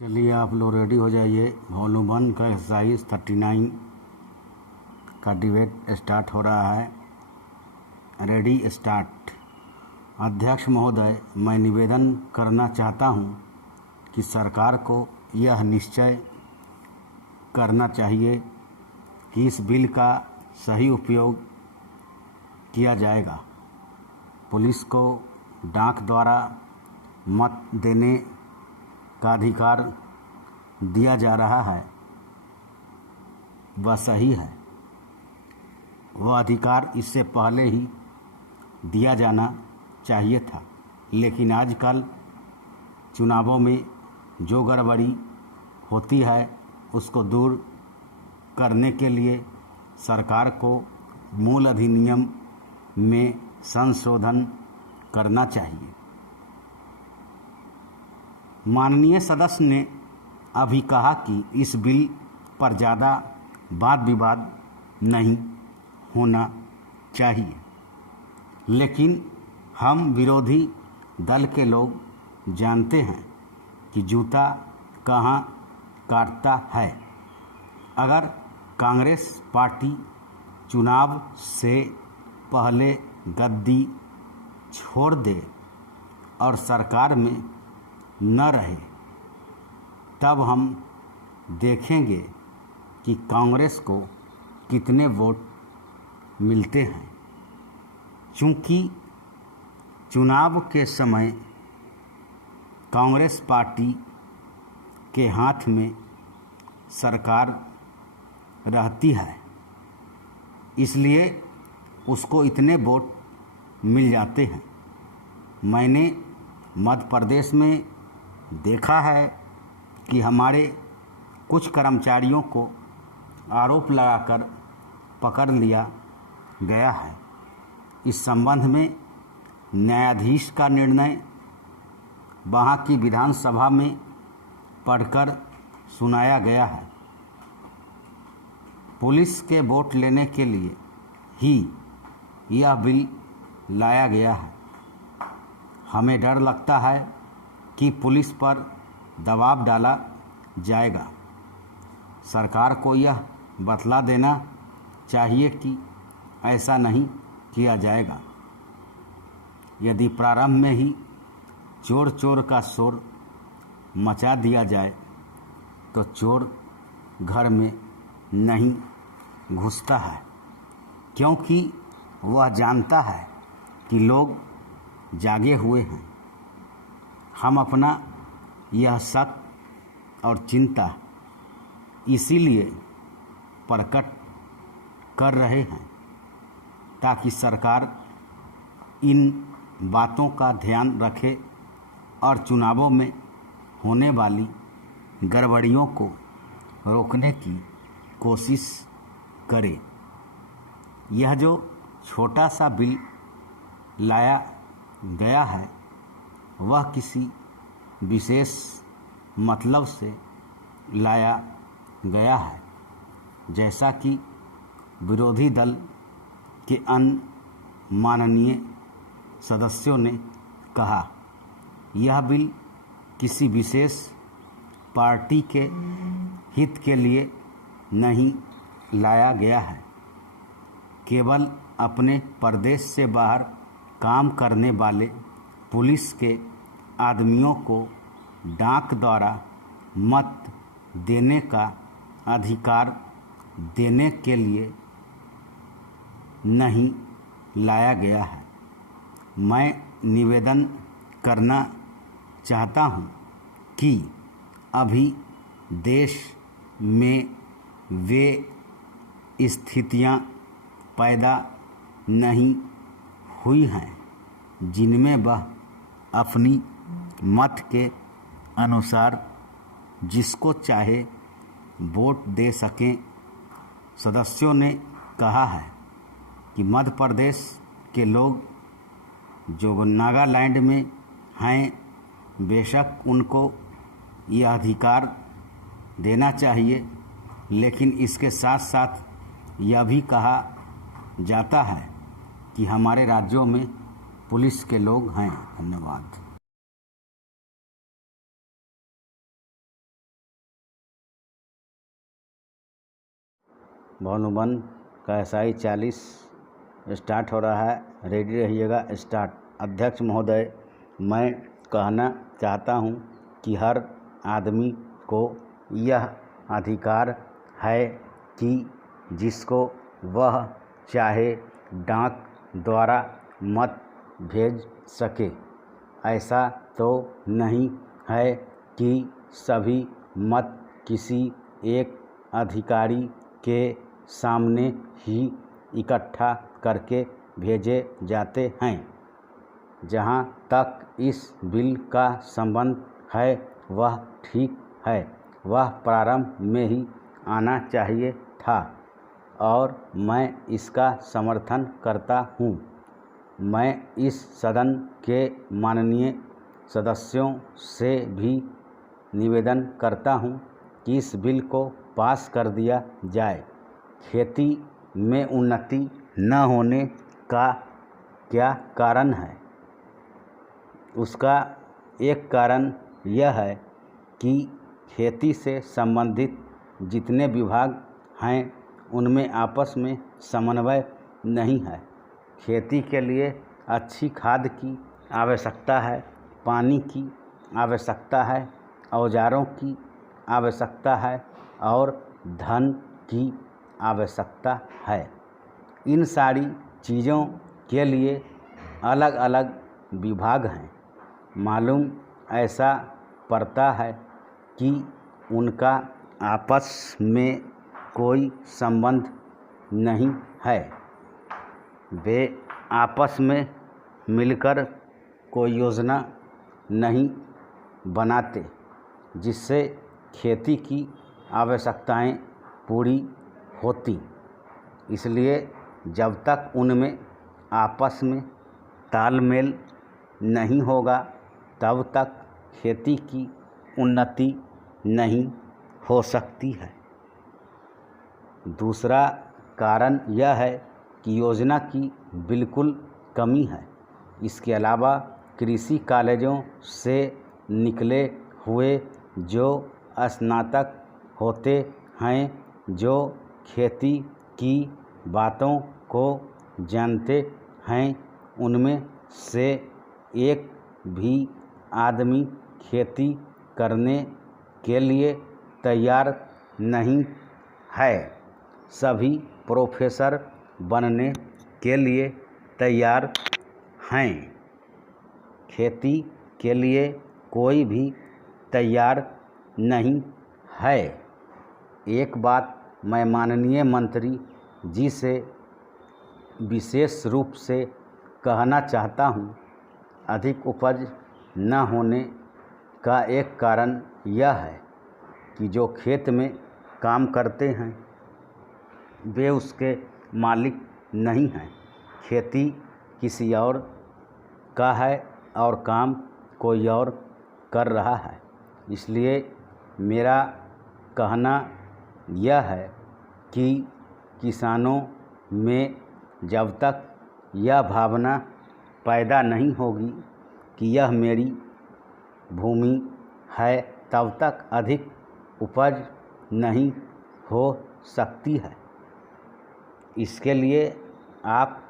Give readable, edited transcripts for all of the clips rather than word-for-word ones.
चलिए आप लोग रेडी हो जाइए। वॉल्यूम 1 का एक्सरसाइज 39 का डिबेट स्टार्ट हो रहा है। Ready start. अध्यक्ष महोदय, मैं निवेदन करना चाहता हूं कि सरकार को यह निश्चय करना चाहिए कि इस बिल का सही उपयोग किया जाएगा। पुलिस को डाक द्वारा मत देने का अधिकार दिया जा रहा है, वह सही है। वह अधिकार इससे पहले ही दिया जाना चाहिए था, लेकिन आजकल चुनावों में जो गड़बड़ी होती है उसको दूर करने के लिए सरकार को मूल अधिनियम में संशोधन करना चाहिए। माननीय सदस्य ने अभी कहा कि इस बिल पर ज़्यादा वाद विवाद नहीं होना चाहिए, लेकिन हम विरोधी दल के लोग जानते हैं कि जूता कहाँ काटता है। अगर कांग्रेस पार्टी चुनाव से पहले गद्दी छोड़ दे और सरकार में न रहे, तब हम देखेंगे कि कांग्रेस को कितने वोट मिलते हैं। चूँकि चुनाव के समय कांग्रेस पार्टी के हाथ में सरकार रहती है, इसलिए उसको इतने वोट मिल जाते हैं। मैंने मध्य प्रदेश में देखा है कि हमारे कुछ कर्मचारियों को आरोप लगाकर पकड़ लिया गया है। इस संबंध में न्यायाधीश का निर्णय वहाँ की विधानसभा में पढ़कर सुनाया गया है। पुलिस के वोट लेने के लिए ही यह बिल लाया गया है। हमें डर लगता है कि पुलिस पर दबाव डाला जाएगा। सरकार को यह बतला देना चाहिए कि ऐसा नहीं किया जाएगा। यदि प्रारंभ में ही चोर चोर का शोर मचा दिया जाए तो चोर घर में नहीं घुसता है, क्योंकि वह जानता है कि लोग जागे हुए हैं। हम अपना यह शक और चिंता इसीलिए प्रकट कर रहे हैं ताकि सरकार इन बातों का ध्यान रखे और चुनावों में होने वाली गड़बड़ियों को रोकने की कोशिश करे। यह जो छोटा सा बिल लाया गया है वह किसी विशेष मतलब से लाया गया है। जैसा कि विरोधी दल के अन्य माननीय सदस्यों ने कहा, यह बिल किसी विशेष पार्टी के हित के लिए नहीं लाया गया है। केवल अपने प्रदेश से बाहर काम करने वाले पुलिस के आदमियों को डाक द्वारा मत देने का अधिकार देने के लिए नहीं लाया गया है। मैं निवेदन करना चाहता हूं कि अभी देश में वे स्थितियां पैदा नहीं हुई हैं जिनमें वह अपनी मत के अनुसार जिसको चाहे वोट दे सकें। सदस्यों ने कहा है कि मध्य प्रदेश के लोग जो नागालैंड में हैं, बेशक उनको यह अधिकार देना चाहिए, लेकिन इसके साथ साथ यह भी कहा जाता है कि हमारे राज्यों में पुलिस के लोग हैं। धन्यवाद। वॉल्यूम 1 का SI 40 स्टार्ट हो रहा है। रेडी रहिएगा। स्टार्ट। अध्यक्ष महोदय, मैं कहना चाहता हूं कि हर आदमी को यह अधिकार है कि जिसको वह चाहे डाक द्वारा मत भेज सके। ऐसा तो नहीं है कि सभी मत किसी एक अधिकारी के सामने ही इकट्ठा करके भेजे जाते हैं। जहाँ तक इस बिल का संबंध है वह ठीक है, वह प्रारंभ में ही आना चाहिए था और मैं इसका समर्थन करता हूँ। मैं इस सदन के माननीय सदस्यों से भी निवेदन करता हूँ कि इस बिल को पास कर दिया जाए। खेती में उन्नति न होने का क्या कारण है? उसका एक कारण यह है कि खेती से संबंधित जितने विभाग हैं उनमें आपस में समन्वय नहीं है। खेती के लिए अच्छी खाद की आवश्यकता है, पानी की आवश्यकता है, औजारों की आवश्यकता है और धन की आवश्यकता है। इन सारी चीज़ों के लिए अलग अलग विभाग हैं। मालूम ऐसा पड़ता है कि उनका आपस में कोई संबंध नहीं है। वे आपस में मिलकर कोई योजना नहीं बनाते जिससे खेती की आवश्यकताएं पूरी होती। इसलिए जब तक उनमें आपस में तालमेल नहीं होगा तब तक खेती की उन्नति नहीं हो सकती है। दूसरा कारण यह है कि योजना की बिल्कुल कमी है। इसके अलावा कृषि कॉलेजों से निकले हुए जो स्नातक होते हैं, जो खेती की बातों को जानते हैं, उनमें से एक भी आदमी खेती करने के लिए तैयार नहीं है। सभी प्रोफेसर बनने के लिए तैयार हैं। खेती के लिए कोई भी तैयार नहीं है। एक बात मैं माननीय मंत्री जी से विशेष रूप से कहना चाहता हूँ। अधिक उपज न होने का एक कारण यह है कि जो खेत में काम करते हैं वे उसके मालिक नहीं हैं। खेती किसी और का है और काम कोई और कर रहा है। इसलिए मेरा कहना यह है कि किसानों में जब तक यह भावना पैदा नहीं होगी कि यह मेरी भूमि है, तब तक अधिक उपज नहीं हो सकती है। इसके लिए आप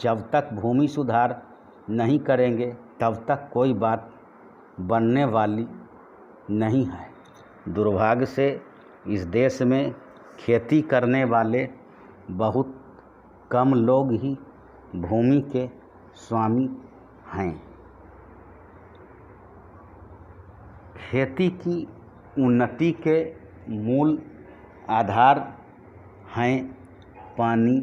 जब तक भूमि सुधार नहीं करेंगे तब तक कोई बात बनने वाली नहीं है। दुर्भाग्य से इस देश में खेती करने वाले बहुत कम लोग ही भूमि के स्वामी हैं। खेती की उन्नति के मूल आधार हैं पानी,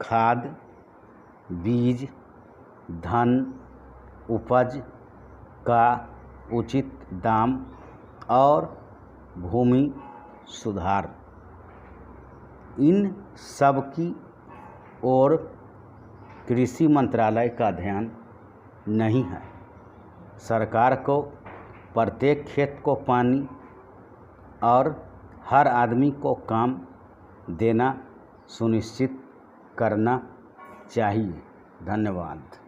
खाद, बीज, धन, उपज का उचित दाम और भूमि सुधार। इन सब की ओर कृषि मंत्रालय का ध्यान नहीं है। सरकार को प्रत्येक खेत को पानी और हर आदमी को काम देना सुनिश्चित करना चाहिए। धन्यवाद।